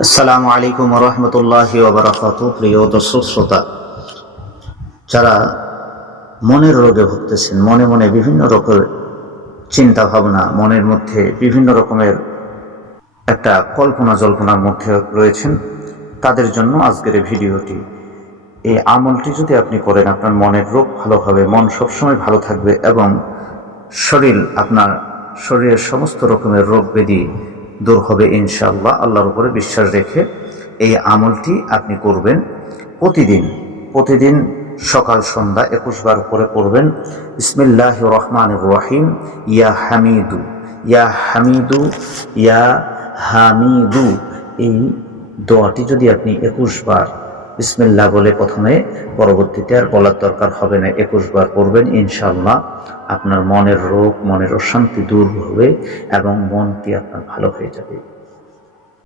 আসসালামু আলাইকুম ওয়া রাহমাতুল্লাহি ওয়া বারাকাতুহু। প্রিয় দর্শক শ্রোতা, যারা মনের রোগে ভুগতেছেন, মনে মনে বিভিন্ন রকমের চিন্তা ভাবনা, মনের মধ্যে বিভিন্ন রকমের একটা কল্পনা জল্পনার মধ্যে রয়েছেন, তাদের জন্য আজকের এই ভিডিওটি। এই আমলটি যদি আপনি করেন, আপনার মনের রোগ ভালো হবে, মন সবসময় ভালো থাকবে এবং আপনার শরীরের সমস্ত রকমের রোগ ব্যাধি দূর হবে ইনশাআল্লাহ। আল্লাহর উপরে বিশ্বাস রেখে এই আমলটি আপনি করবেন। প্রতিদিন সকাল সন্ধ্যা 21 বার করে পড়বেন বিসমিল্লাহির রহমানির রহিম। ইয়া হামিদু ইয়া হামিদু ইয়া হামিদু, এই দোয়াটি যদি আপনি 21 বার বিসমিল্লাহ বলে প্রথমে, পরবর্তীতে আর বলার দরকার হবে না, 21 বার পড়বেন ইনশাআল্লাহ। আপনার মনের রোগ, মনের অশান্তি দূর হবে এবং মনটি আপনার ভালো হয়ে যাবে।